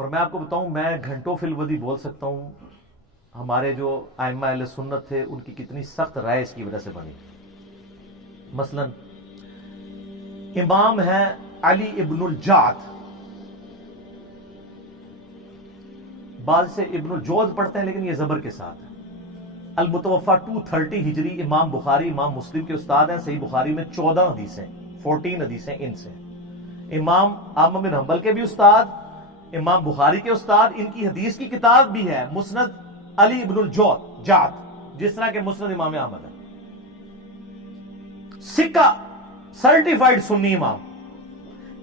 اور میں آپ کو بتاؤں میں گھنٹوں فی الودی بول سکتا ہوں ہمارے جو ائمہ اہل سنت تھے ان کی کتنی سخت رائے اس کی وجہ سے بنی. مثلا امام ہے علی ابن الجعد، بعض سے ابن الجود پڑھتے ہیں لیکن یہ زبر کے ساتھ ہے. المتوفا 230 ہجری، امام بخاری امام مسلم کے استاد ہیں. صحیح بخاری میں 14 حدیثیں 14 حدیثیں ان سے. امام احمد بن حنبل کے بھی استاد، امام بخاری کے استاد. ان کی حدیث کی کتاب بھی ہے مسند علی ابن الجعد، جس طرح کے مسند امام احمد ہے. سکہ سرٹیفائیڈ سنی امام.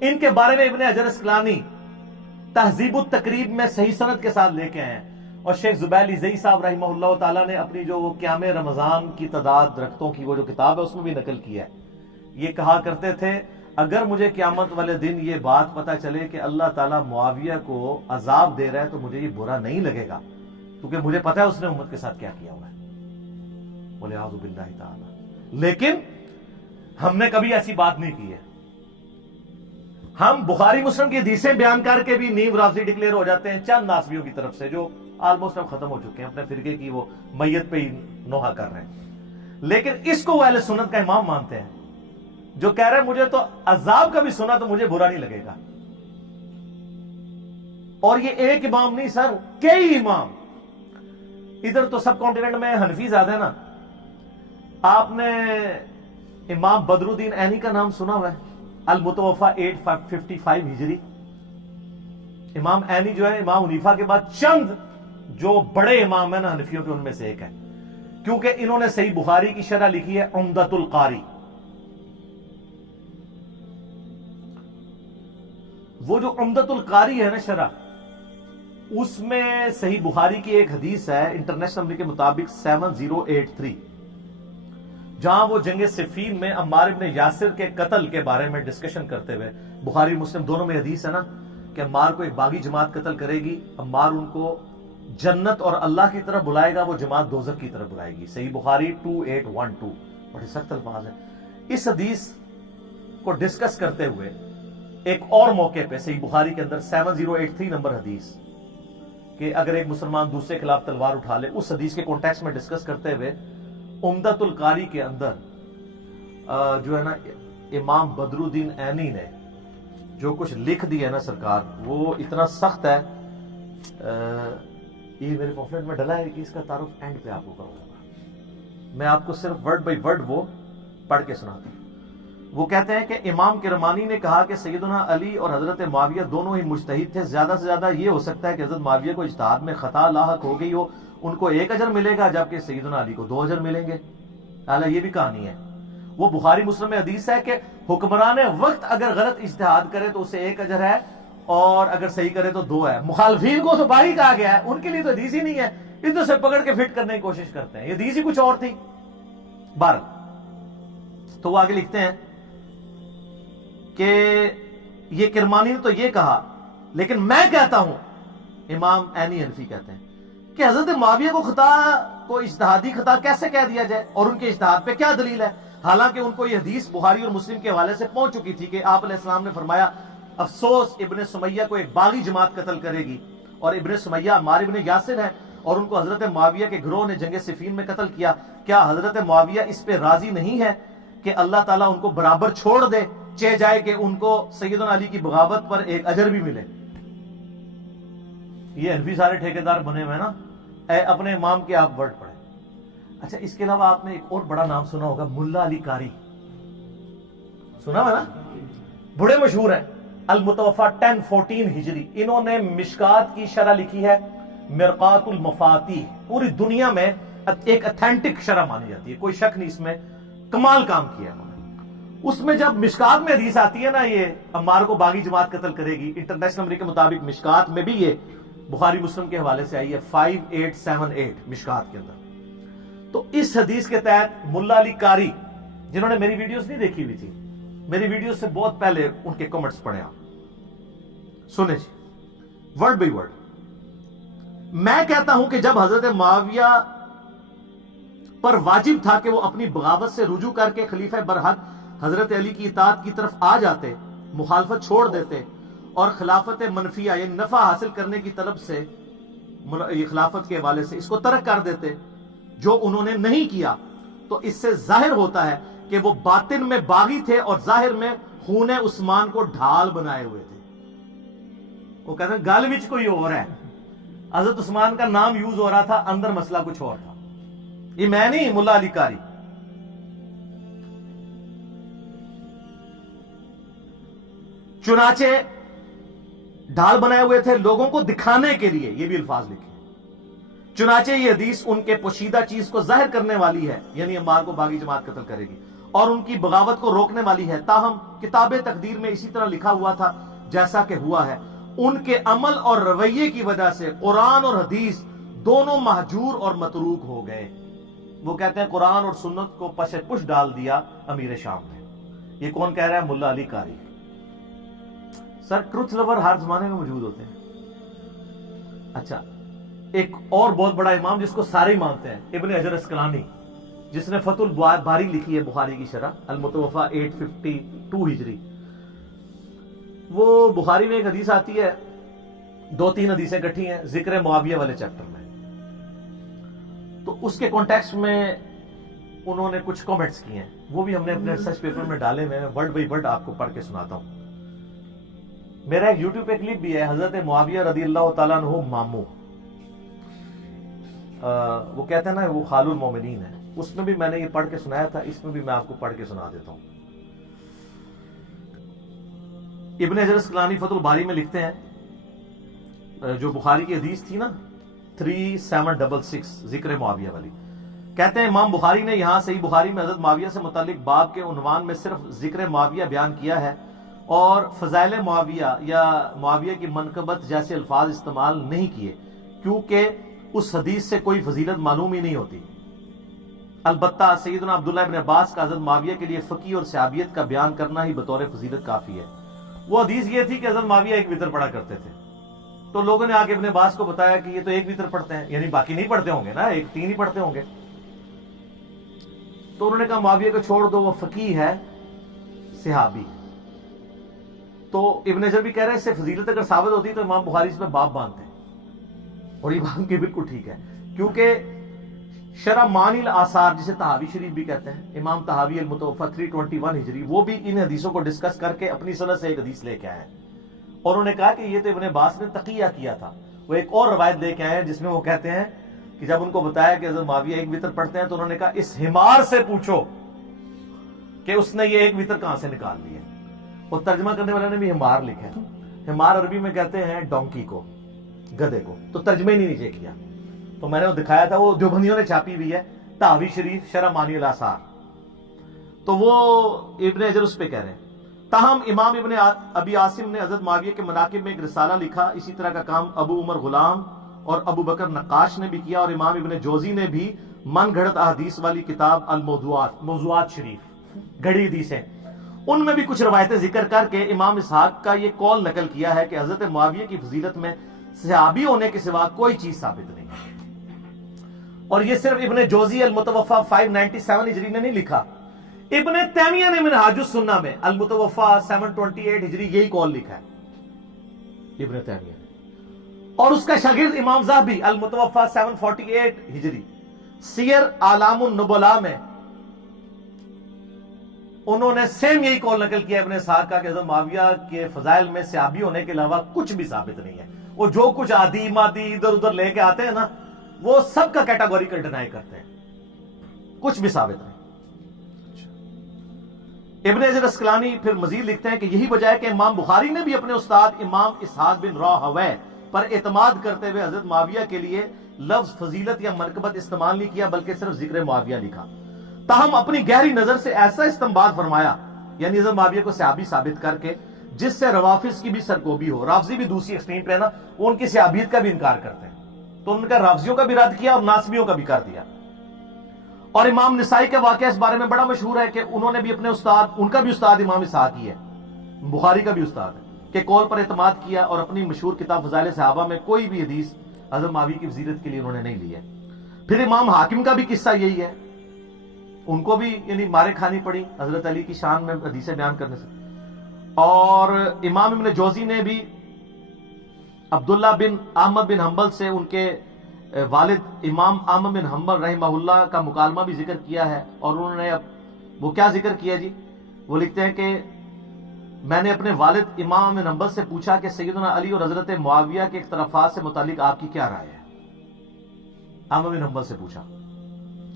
ان کے بارے میں ابن حجر اسقلانی تہذیب التقریب میں صحیح سند کے ساتھ لے کے آئے ہیں. اور شیخ زبیل زئی صاحب رحمہ اللہ تعالیٰ نے اپنی جو قیام رمضان کی تعداد درختوں کی وہ جو کتاب ہے اس میں بھی نقل کیا ہے. یہ کہا کرتے تھے اگر مجھے قیامت والے دن یہ بات پتا چلے کہ اللہ تعالیٰ معاویہ کو عذاب دے رہا ہے تو مجھے یہ برا نہیں لگے گا، کیونکہ مجھے پتا ہے اس نے امت کے ساتھ کیا کیا ہوا ہے. وَلِعَاذُ بِاللَّهِ تَعَالَى. لیکن ہم نے کبھی ایسی بات نہیں کی ہے. ہم بخاری مسلم کی حدیثیں بیان کر کے بھی نیو رافضی ڈکلیئر ہو جاتے ہیں چند ناسبیوں کی طرف سے جو آلموسٹ اب ختم ہو چکے ہیں، اپنے فرقے کی وہ میت پہ ہی نوحہ کر رہے ہیں. لیکن اس کو وہ اہل سنت کا امام مانتے ہیں جو کہہ رہے ہیں مجھے تو عذاب کا بھی سنا تو مجھے برا نہیں لگے گا. اور یہ ایک امام نہیں سر، کئی امام. ادھر تو سب کانٹیننٹ میں حنفی زیادہ ہے نا. آپ نے امام بدر الدین عینی کا نام سنا ہوا ہے؟ المتوفا 855 ہجری. امام عینی جو ہے امام حنیفہ کے بعد چند جو بڑے امام ہیں نا حنفیوں کے ان میں سے ایک ہے، کیونکہ انہوں نے صحیح بخاری کی شرح لکھی ہے عمدۃ القاری. وہ جو عمدۃ القاری ہے نا شرح، اس میں صحیح بخاری کی ایک حدیث ہے انٹرنیشنل نمبر کے مطابق 7083، جہاں وہ جنگ صفین میں عمار ابن یاسر کے قتل کے بارے میں ڈسکشن کرتے ہوئے، بخاری مسلم دونوں میں حدیث ہے نا کہ عمار کو ایک باغی جماعت قتل کرے گی، عمار ان کو جنت اور اللہ کی طرف بلائے گا، وہ جماعت دوزخ کی طرف بلائے گی. صحیح بخاری 2812. بڑے سخت الفاظ ہیں. اس حدیث کو ڈسکس کرتے ہوئے ایک اور موقع پہ صحیح بخاری کے اندر 7083 نمبر حدیث کہ اگر ایک مسلمان دوسرے کے خلاف تلوار اٹھا لے، اس حدیث کے کانٹیکسٹ میں ڈسکس کرتے ہوئے عمدۃ القاری کے اندر جو ہے نا امام بدر الدین عینی نے جو کچھ لکھ دیا ہے نا سرکار، وہ اتنا سخت ہے. یہ میرے پامفلیٹ میں ڈلا ہے کہ اس کا تعارف اینڈ پہ آپ کو کروں گا. میں آپ کو صرف ورڈ بائی ورڈ وہ پڑھ کے سناتا ہوں. وہ کہتے ہیں کہ امام کرمانی نے کہا کہ سیدنا علی اور حضرت معاویہ دونوں ہی مجتہد تھے. زیادہ سے زیادہ یہ ہو سکتا ہے کہ حضرت معاویہ کو اجتہاد میں خطا لاحق ہو گئی ہو، ان کو 1 اجر ملے گا جبکہ سیدنا علی کو 2 اجر ملیں گے. حالانکہ یہ بھی کہانی ہے. وہ بخاری مسلم میں حدیث ہے کہ حکمران وقت اگر غلط اجتہاد کرے تو اسے 1 اجر ہے اور اگر صحیح کرے تو 2 ہے. مخالفین کو تو باغی کہا گیا ہے، ان کے لیے تو حدیث ہی نہیں ہے. ادھر سے پکڑ کے فٹ کرنے کی کوشش کرتے ہیں. یہ حدیث ہی کچھ اور تھی. تو وہ آگے لکھتے ہیں کہ یہ کرمانی نے تو یہ کہا، لیکن میں کہتا ہوں، امام عینی حنفی کہتے ہیں کہ حضرت معاویہ کو خطا کو اجتہادی خطا کیسے کہہ دیا جائے اور ان کے اجتہاد پہ کیا دلیل ہے؟ حالانکہ ان کو یہ حدیث بخاری اور مسلم کے حوالے سے پہنچ چکی تھی کہ آپ علیہ السلام نے فرمایا افسوس ابن سمیہ کو ایک باغی جماعت قتل کرے گی، اور ابن سمیہ عمار ابن یاسر ہے اور ان کو حضرت معاویہ کے گروہ نے جنگ صفین میں قتل کیا. کیا حضرت معاویہ اس پہ راضی نہیں ہے کہ اللہ تعالیٰ ان کو برابر چھوڑ دے، چہ جائے کہ ان کو سیدنا علی کی بغاوت پر 1 اجر بھی ملے؟ یہ حنفی سارے ٹھیکیدار بنے ہوئے نا. اے اپنے امام کے آپ ورڈ پڑھیں. اچھا، اس کے علاوہ آپ نے ایک اور بڑا نام سنا ہوگا، ملا علی قاری. سنا ہوا نا؟ بڑے مشہور ہیں. المتوفا 1014 ہجری. انہوں نے مشکات کی شرح لکھی ہے مرقات المفاتیح. پوری دنیا میں ایک اتھینٹک شرح مانی جاتی ہے، کوئی شک نہیں، اس میں کمال کام کیا ہے. اس میں جب مشکات میں حدیث آتی ہے نا یہ عمار کو باغی جماعت قتل کرے گی، انٹرنیشنل نمبر کے مطابق مشکات میں بھی یہ بخاری مسلم کے حوالے سے آئی ہے 5878 مشکات کے اندر. تو اس حدیث کے تحت ملا علی قاری، جنہوں نے میری ویڈیوز نہیں دیکھی ہوئی تھی، میری ویڈیوز سے بہت پہلے ان کے کمنٹس پڑھیں آپ سنیں جی ورڈ بائی ورڈ. میں کہتا ہوں کہ جب حضرت معاویہ پر واجب تھا کہ وہ اپنی بغاوت سے رجوع کر کے خلیفہ برحق حضرت علی کی اطاعت کی طرف آ جاتے، مخالفت چھوڑ دیتے اور خلافت منفیہ یعنی نفع حاصل کرنے کی طلب سے خلافت کے حوالے سے اس کو ترک کر دیتے جو انہوں نے نہیں کیا، تو اس سے ظاہر ہوتا ہے کہ وہ باطن میں باغی تھے اور ظاہر میں خون عثمان کو ڈھال بنائے ہوئے تھے۔ وہ کہتے ہیں گل وچ کوئی اور ہے، حضرت عثمان کا نام یوز ہو رہا تھا، اندر مسئلہ کچھ اور تھا۔ یہ میں نہیں، ملا علی قاری۔ چنانچہ ڈھال بنائے ہوئے تھے لوگوں کو دکھانے کے لیے، یہ بھی الفاظ لکھے۔ چنانچہ یہ حدیث ان کے پوشیدہ چیز کو ظاہر کرنے والی ہے، یعنی عمار کو باغی جماعت قتل کرے گی، اور ان کی بغاوت کو روکنے والی ہے، تاہم کتاب تقدیر میں اسی طرح لکھا ہوا تھا جیسا کہ ہوا ہے۔ ان کے عمل اور رویے کی وجہ سے قرآن اور حدیث دونوں مہجور اور متروک ہو گئے۔ وہ کہتے ہیں قرآن اور سنت کو پش پش ڈال دیا امیر شام نے۔ یہ کون کہہ رہا ہے؟ ملا علی قاری۔ سر ٹروتھ لور ہر زمانے میں موجود ہوتے ہیں۔ اچھا، ایک اور بہت بڑا امام جس کو سارے ہی مانتے ہیں، ابن حجر اسقلانی، جس نے فتح الباری لکھی ہے بخاری کی شرح، المتوفا 852 ہجری۔ وہ بخاری میں ایک حدیث آتی ہے، 2-3 حدیثیں کٹھی ہیں ذکر معاویہ والے چیپٹر میں، تو اس کے کانٹیکسٹ میں انہوں نے کچھ کامنٹس کیے ہیں، وہ بھی ہم نے اپنے ریسرچ پیپر میں ڈالے ہوئے ہیں، ورڈ بائی ورڈ آپ کو پڑھ کے سناتا ہوں۔ میرا ایک یوٹیوب پہ کلپ بھی ہے، حضرت معاویہ رضی اللہ تعالیٰ عنہ ماموں، وہ کہتے ہیں نا وہ خال المومنین ہے، اس میں بھی میں نے یہ پڑھ کے سنایا تھا، اس میں بھی میں آپ کو پڑھ کے سنا دیتا ہوں۔ ابن حجر اسقلانی فتح الباری میں لکھتے ہیں، جو بخاری کی حدیث تھی نا 3766 ذکر معاویہ والی، کہتے ہیں امام بخاری نے یہاں صحیح بخاری میں حضرت معاویہ سے متعلق باب کے عنوان میں صرف ذکر معاویہ بیان کیا ہے اور فضائل معاویہ یا معاویہ کی منقبت جیسے الفاظ استعمال نہیں کیے، کیونکہ اس حدیث سے کوئی فضیلت معلوم ہی نہیں ہوتی۔ البتہ سیدنا عبداللہ ابن عباس کا حضرت معاویہ کے لیے فقی اور صحابیت کا بیان کرنا ہی بطور فضیلت کافی ہے۔ وہ حدیث یہ تھی کہ حضرت معاویہ ایک وتر پڑھا کرتے تھے، تو لوگوں نے آ کے ابن عباس کو بتایا کہ یہ تو ایک وتر پڑھتے ہیں، یعنی باقی نہیں پڑھتے ہوں گے نا، 1-3 ہی پڑھتے ہوں گے۔ تو انہوں نے کہا معاویہ کو چھوڑ دو، وہ فقی ہے، صحابی۔ تو ابن حجر بھی کہہ رہے ہیں اس سے فضیلت اگر ثابت ہوتی تو امام بخاری اس میں باب باندھتے ہیں، اور یہ بات کی بالکل ٹھیک ہے، کیونکہ شرح معانی الاثار جسے طحاوی شریف بھی کہتے ہیں، امام طحاوی المتوفا 321 ہجری، وہ بھی ان حدیثوں کو ڈسکس کر کے اپنی سند سے ایک حدیث لے کے آئے ہیں، اور انہوں نے کہا کہ یہ تو ابن عباس نے تقیہ کیا تھا۔ وہ ایک اور روایت لے کے آئے ہیں جس میں وہ کہتے ہیں کہ جب ان کو بتایا کہ حضرت معاویہ ایک وتر پڑھتے ہیں تو انہوں نے کہا اس حمار سے پوچھو کہ اس نے یہ ایک وتر کہاں سے نکال لیا۔ اور ترجمہ کرنے والے نے بھی حمار لکھا ہے، حمار عربی میں کہتے ہیں ڈونکی کو، گدھے کو، تو ترجمہ ہی نہیں نیچے کیا، تو میں نے وہ دکھایا تھا، وہ جو بندیوں نے چھاپی ہوئی ہے طحاوی شریف شرح معانی الاثار، تو وہ ابن حجر اس پہ کہہ رہے ہیں۔ تاہم امام ابن ابی عاصم نے حضرت معاویہ کے مناقب میں ایک رسالہ لکھا، اسی طرح کا کام ابو عمر غلام اور ابو بکر نقاش نے بھی کیا، اور امام ابن جوزی نے بھی من گھڑت احادیث والی کتاب الموضوعات، موضوعات شریف، گھڑی حدیثیں، ان میں بھی کچھ روایتیں ذکر کر کے امام اسحاق کا یہ قول نقل کیا ہے کہ حضرت معاویہ کی فضیلت میں صحابی ہونے کے سوا کوئی چیز ثابت نہیں ہے۔ اور یہ صرف ابن جوزی المتوفا 597 ہجری نے نہیں لکھا، ابن تیمیہ نے منہاج السنہ میں المتوفا 728 ہجری یہی قول لکھا ہے ابن تیمیہ نے، اور اس کا شاگرد امام ذہبی المتوفا 748 ہجری سیر اعلام النبلاء میں انہوں نے سیم یہی قول نقل کیا ابن اسحاق کا کہ حضرت معاویہ کے فضائل میں صحابی ہونے کے علاوہ کچھ بھی ثابت نہیں ہے۔ وہ جو کچھ آدی مادی ادھر ادھر لے کے آتے ہیں نا، وہ سب کا کیٹاگوریکل ڈینائی کرتے ہیں، کچھ بھی ثابت نہیں۔ ابن حجر اسقلانی پھر مزید لکھتے ہیں کہ یہی وجہ ہے کہ امام بخاری نے بھی اپنے استاد امام اسحاق بن راہویہ پر اعتماد کرتے ہوئے حضرت معاویہ کے لیے لفظ فضیلت یا منقبت استعمال نہیں کیا، بلکہ صرف ذکر معاویہ لکھا۔ تاہم اپنی گہری نظر سے ایسا استنباط فرمایا، یعنی حضرت معاویہ کو صحابی ثابت کر کے، جس سے روافظ کی بھی سرکوبی ہو۔ رافضی بھی دوسری ایکسٹریم پہ ہے نا، وہ ان کی صحابیت کا بھی انکار کرتے ہیں، تو ان کا رافضیوں کا بھی رد کیا اور ناصبیوں کا بھی کر دیا۔ اور امام نسائی کا واقعہ اس بارے میں بڑا مشہور ہے کہ انہوں نے بھی اپنے استاد، ان کا بھی استاد امام اسحاق ہی ہے، بخاری کا بھی استاد ہے، کہ قول پر اعتماد کیا، اور اپنی مشہور کتاب فضائل صحابہ میں کوئی بھی حدیث حضرت معاویہ کی فضیلت کے لیے انہوں نے نہیں لی ہے۔ پھر امام حاکم کا بھی قصہ یہی ہے، ان کو بھی یعنی مارے کھانی پڑی حضرت علی کی شان میں حدیثیں بیان کرنے سے۔ اور امام ابن جوزی نے بھی عبداللہ بن احمد بن حنبل سے ان کے والد امام احمد بن حنبل رحمہ اللہ کا مکالمہ بھی ذکر کیا ہے، اور انہوں نے وہ کیا ذکر کیا جی؟ وہ لکھتے ہیں کہ میں نے اپنے والد امام بن حنبل سے پوچھا کہ سیدنا علی اور حضرت معاویہ کے اختلافات سے متعلق آپ کی کیا رائے ہے؟ احمد بن حنبل سے پوچھا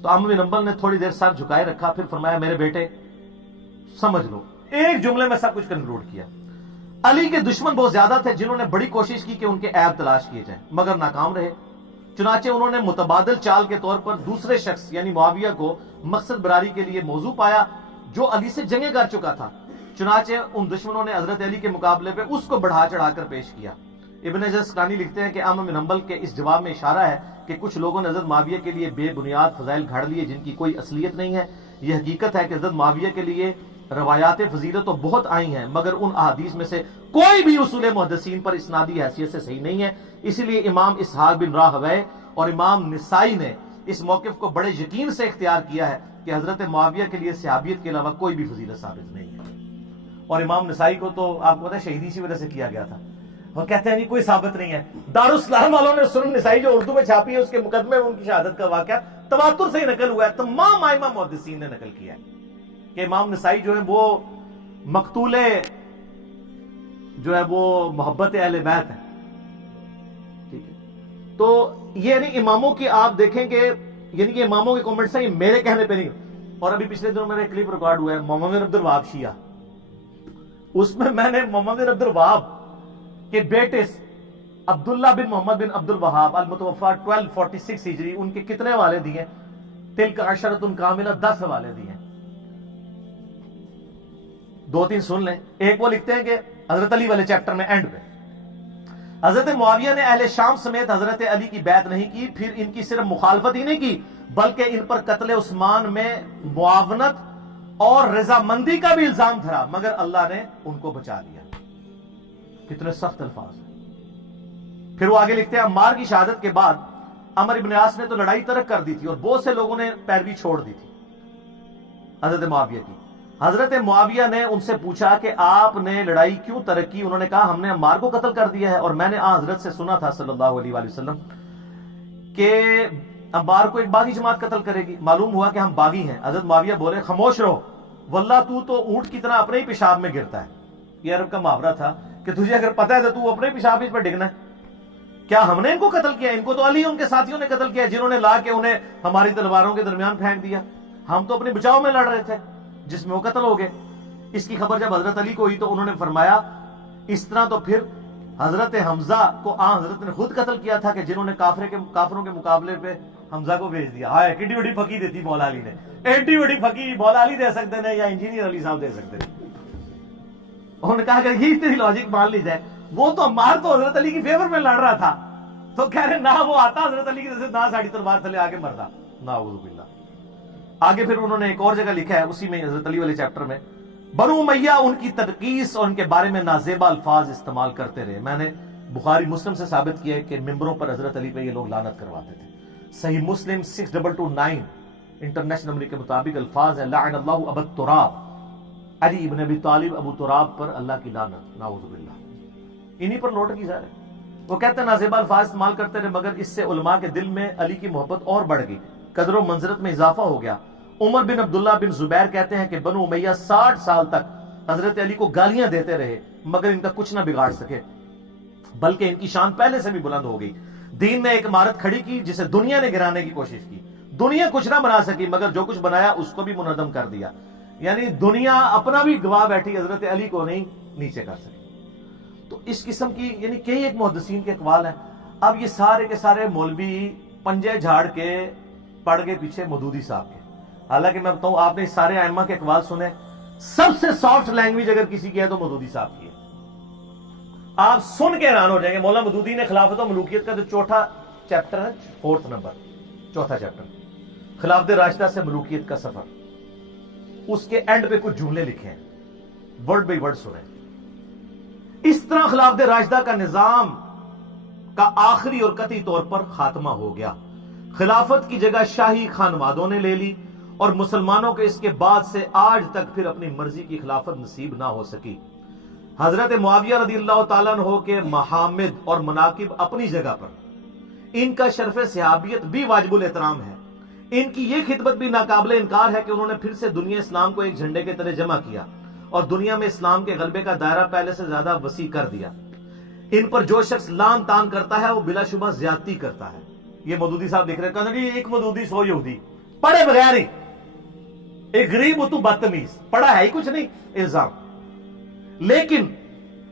تو احمد بن حنبل نے تھوڑی دیر ساتھ جھکائے رکھا، پھر فرمایا میرے بیٹے سمجھ لو، ایک جملے میں سب کچھ کنکلوڈ کیا، علی کے دشمن بہت زیادہ تھے جنہوں نے بڑی کوشش کی کہ ان کے عیب تلاش کیے جائیں مگر ناکام رہے، چنانچہ انہوں نے متبادل چال کے طور پر دوسرے شخص یعنی معاویہ کو مقصد براری کے لیے موضوع پایا جو علی سے جنگیں کر چکا تھا، چنانچہ ان دشمنوں نے حضرت علی کے مقابلے پہ اس کو بڑھا چڑھا کر پیش کیا۔ ابن جسکانی لکھتے ہیں کہ احمد بن حنبل کے اس جواب میں اشارہ ہے کہ کچھ لوگوں نے حضرت معاویہ کے لیے بے بنیاد فضائل گھڑ لیے جن کی کوئی اصلیت نہیں ہے۔ یہ حقیقت ہے کہ حضرت معاویہ کے لیے روایات فضیلت تو بہت آئی ہیں مگر ان احادیث میں سے کوئی بھی اصول محدثین پر اسنادی حیثیت سے صحیح نہیں ہے، اسی لیے امام اسحاق بن راہویہ اور امام نسائی نے اس موقف کو بڑے یقین سے اختیار کیا ہے کہ حضرت معاویہ کے لیے صحابیت کے علاوہ کوئی بھی فضیلت ثابت نہیں ہے۔ اور امام نسائی کو تو آپ کو پتا ہے شہیدی اسی وجہ سے کیا گیا تھا، وہ کہتے ہیں نہیں کوئی ثابت نہیں ہے۔ دارالاسلام والوں نے سنن نسائی جو اردو میں چھاپی ہے اس کے مقدمے میں ان کی شہادت کا واقعہ تواتر سے ہی نقل ہوا ہے، تمام ائمہ محدثین نے نقل کیا ہے کہ امام نسائی جو ہے وہ مقتول جو ہے وہ محبت اہل بیت ہے، ٹھیک ہے؟ تو یہ یعنی اماموں کی آپ دیکھیں کہ یعنی کہ اماموں کے کمنٹس ہیں، یہ میرے کہنے پہ نہیں۔ اور ابھی پچھلے دنوں میرا کلپ ریکارڈ ہوا ہے محمد بن عبد الوہاب شیعہ، اس میں نے محمد بن عبد الوہاب کے بیٹے عبداللہ بن محمد بن عبد الوہاب المتوفا 1246 ہجری ان کے کتنے حوالے دیے؟ تلک عشرۃ کاملہ، 10 حوالے دیے، 2-3 سن لیں۔ ایک وہ لکھتے ہیں کہ حضرت علی والے چیپٹر میں اینڈ پہ حضرت معاویہ نے اہل شام سمیت حضرت علی کی بیعت نہیں کی، پھر ان کی صرف مخالفت ہی نہیں کی بلکہ ان پر قتل عثمان میں معاونت اور رضامندی کا بھی الزام دھرا، مگر اللہ نے ان کو بچا لیا۔ کتنے سخت الفاظ ہیں۔ پھر وہ آگے لکھتے ہیں عمار کی شہادت کے بعد عمر ابن عاص نے تو لڑائی ترک کر دی تھی اور بہت سے لوگوں نے پیروی چھوڑ دی تھی حضرت معاویہ کی۔ حضرت معاویہ نے ان سے پوچھا کہ آپ نے لڑائی کیوں ترک کی؟ انہوں نے کہا ہم نے عمار کو قتل کر دیا ہے، اور میں نے حضرت سے سنا تھا صلی اللہ علیہ وآلہ وسلم کہ عمار کو ایک باغی جماعت قتل کرے گی، معلوم ہوا کہ ہم باغی ہیں۔ حضرت معاویہ بولے خاموش رہو، واللہ تو اونٹ کی طرح اپنے ہی پیشاب میں گرتا ہے۔ یہ عرب کا محاورہ تھا کہ تجھے اگر پتہ ہے تو اپنے پیشاب پر ڈگنا ہے۔ کیا ہم نے ان کو قتل کیا؟ ان کو تو علی ان کے ساتھیوں نے قتل کیا جنہوں نے لا کے انہیں ہماری تلواروں کے درمیان پھینک دیا، ہم تو اپنے بچاؤ میں لڑ رہے تھے جس میں وہ قتل ہو گئے۔ اس کی خبر جب حضرت علی کو ہوئی تو انہوں نے فرمایا اس طرح تو پھر حضرت حمزہ کو حضرت نے خود قتل کیا تھا کہ جنہوں نے کافروں کے مقابلے پہ حمزہ کو بھیج دیا۔ ہائے کتنی بڑی پھکی دیتی مولا علی نے، ایڈی بڑی پھکی مولا علی دے سکتے ہیں یا انجینئر علی صاحب دے سکتے ہیں۔ انہوں نے کہا کہ یہ اتنی لاجک مان لی جائے، وہ تو عمار تو حضرت علی کی فیور میں لڑ رہا تھا، تو کہہ رہے نہ وہ آتا حضرت علی کی طرف سے نہ ساڑی تلوار تھلے آگے مرتا، نعوذ باللہ۔ آگے پھر انہوں نے ایک اور جگہ لکھا ہے اسی میں حضرت علی والے چیپٹر میں، بنو امیہ ان کی تنقیص اور ان کے بارے میں نازیبا الفاظ استعمال کرتے رہے۔ میں نے بخاری مسلم سے ثابت کیا ہے کہ ممبروں پر حضرت علی پہ یہ لوگ لعنت کرواتے تھے۔ صحیح مسلم 6229 انٹرنیشنل نمبر کے مطابق الفاظ ہے لعن اللہ ابا تراب، علی ابن ابی طالب ابو تراب پر اللہ کی لعنت، نعوذ باللہ۔ انہی پر لوٹ کی جا رہے۔ وہ کہتے ہیں نازیبا الفاظ استعمال کرتے رہے مگر اس سے علماء کے دل میں علی کی محبت اور بڑھ گئی، قدر و منزلت میں اضافہ ہو گیا۔ عمر بن عبداللہ بن زبیر کہتے ہیں کہ بنو امیہ 60 سال تک حضرت علی کو گالیاں دیتے رہے مگر ان کا کچھ نہ بگاڑ سکے، بلکہ ان کی شان پہلے سے بھی بلند ہو گئی۔ دین نے ایک عمارت کھڑی کی جسے دنیا نے گرانے کی کوشش کی، دنیا کچھ نہ بنا سکی مگر جو کچھ بنایا اس کو بھی منہدم کر دیا، یعنی دنیا اپنا بھی گواہ بیٹھی، حضرت علی کو نہیں نیچے کر سکی۔ تو اس قسم کی یعنی کئی ایک محدثین کے اقوال ہیں۔ اب یہ سارے کے سارے مولوی پنجے جھاڑ کے پڑ گئے پیچھے مودودی صاحب کے۔ حالانکہ میں بتاؤں آپ نے سارے ائمہ کے اقوال سنے، سب سے سافٹ لینگویج اگر کسی کی ہے تو مودودی صاحب کی ہے۔ آپ سن کے حیران ہو جائیں گے، مولانا مودودی نے خلافت و ملوکیت کا جو چوتھا چیپٹر ہے، 4 نمبر چوتھا چیپٹر، خلافت راشدہ سے ملوکیت کا سفر، اس کے اینڈ پہ کچھ جملے لکھے ہیں، ورڈ بائی ورڈ سنیں۔ اس طرح خلافت راشدہ کا نظام کا آخری اور قطعی طور پر خاتمہ ہو گیا۔ خلافت کی جگہ شاہی خانوادوں نے لے لی اور مسلمانوں کے اس کے بعد سے آج تک پھر اپنی مرضی کی خلافت نصیب نہ ہو سکی۔ حضرت معاویہ رضی اللہ تعالیٰ عنہ کے محامد اور مناقب اپنی جگہ پر، ان کا شرف صحابیت بھی واجب الاحترام ہے، ان کی یہ خدمت بھی ناقابل انکار ہے کہ انہوں نے پھر سے دنیا اسلام کو ایک جھنڈے کے تلے جمع کیا اور دنیا میں اسلام کے غلبے کا دائرہ پہلے سے زیادہ وسیع کر دیا۔ ان پر جو شخص لان تان کرتا ہے وہ بلا شبہ زیادتی کرتا ہے۔ یہ مودودی صاحب لکھ رہے ہیں، کہتے ہیں ایک مودودی 100 یہودی، پڑھے بغیر ہی، ایک غریب ہو تو بدتمیز، پڑھا ہے ہی کچھ نہیں، الزام۔ لیکن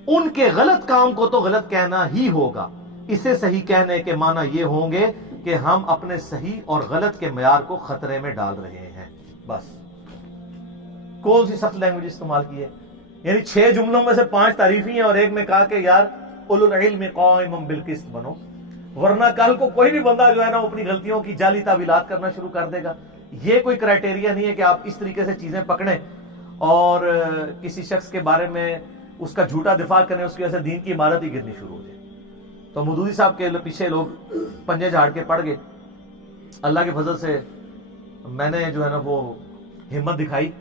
ان کے غلط کام کو تو غلط کہنا ہی ہوگا۔ اسے صحیح کہنے کے معنی یہ ہوں گے کہ ہم اپنے صحیح اور غلط کے معیار کو خطرے میں ڈال رہے ہیں۔ بس کون سی سخت لینگویج استعمال کی ہے؟ یعنی 6 جملوں میں سے 5 تعریفی ہیں اور ایک میں کہا کہ یار اولو العلم قائما بالقسط بنو، ورنہ کل کو کوئی بھی بندہ جو ہے نا اپنی غلطیوں کی جعلی تعویلات کرنا شروع کر دے گا۔ یہ کوئی کرائٹیریا نہیں ہے کہ آپ اس طریقے سے چیزیں پکڑیں اور کسی شخص کے بارے میں اس کا جھوٹا دفاع کریں، اس کی وجہ سے دین کی عمارت ہی گرنی شروع ہو جائے۔ تو مودودی صاحب کے پیچھے لوگ پنجے جھاڑ کے پڑ گئے۔ اللہ کے فضل سے میں نے جو ہے نا وہ ہمت دکھائی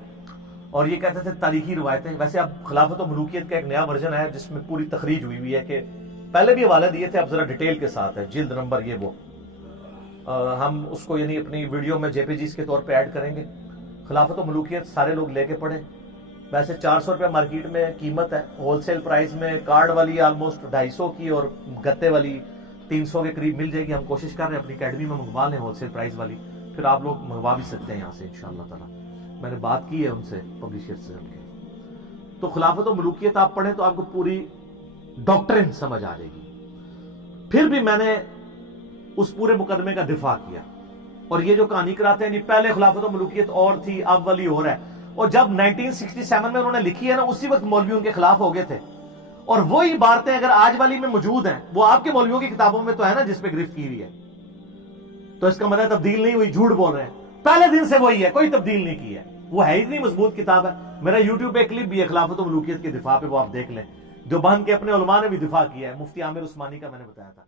اور یہ کہتے تھے تاریخی روایتیں۔ ویسے اب خلافت و ملوکیت کا ایک نیا ورژن ہے جس میں پوری تخریج ہوئی ہے، کہ پہلے بھی حوالے دیے تھے، اب ذرا ڈیٹیل کے ساتھ ہے، جلد نمبر یہ وہ، ہم اس کو یعنی اپنی ویڈیو میں JPGs کے طور پہ ایڈ کریں گے۔ خلافت و ملوکیت سارے لوگ لے کے پڑھیں۔ ویسے 400 روپے مارکیٹ میں قیمت ہے، ہول سیل پرائز میں کارڈ والی آلموسٹ 250 کی اور گتے والی 300 کے قریب مل جائے گی۔ ہم کوشش کر رہے ہیں اپنی اکیڈمی میں منگوا لیں ہول سیل پرائز والی، پھر آپ لوگ منگوا بھی سکتے ہیں یہاں سے انشاءاللہ تعالی۔ میں نے بات کی ہے ان سے، پبلشر سے ان کے۔ تو خلافت و ملوکیت آپ پڑھیں تو آپ کو پوری ڈاکٹرن سمجھ آ جائے گی۔ پھر بھی میں نے اس پورے مقدمے کا دفاع کیا، اور یہ جو کہانی کراتے ہیں پہلے خلافت و ملوکیت اور تھی، اب والی اور ہے، اور جب 1967 میں انہوں نے لکھی ہے نا اسی وقت مولوی ان کے خلاف ہو گئے تھے، اور وہی عبارتیں اگر آج والی میں موجود ہیں وہ آپ کے مولویوں کی کتابوں میں تو ہے نا جس پہ گرفت کی ہوئی ہے، تو اس کا مطلب تبدیل نہیں ہوئی، جھوٹ بول رہے ہیں، پہلے دن سے وہی ہے، کوئی تبدیل نہیں کی ہے، وہ ہے اتنی مضبوط کتاب ہے۔ میرا یوٹیوب پہ کلپ بھی ہے خلافت و ملوکیت کے دفاع پہ، وہ آپ دیکھ لیں، جو بند کے اپنے علماء نے بھی دفاع کیا ہے، مفتی عامر عثمانی کا میں نے بتایا تھا۔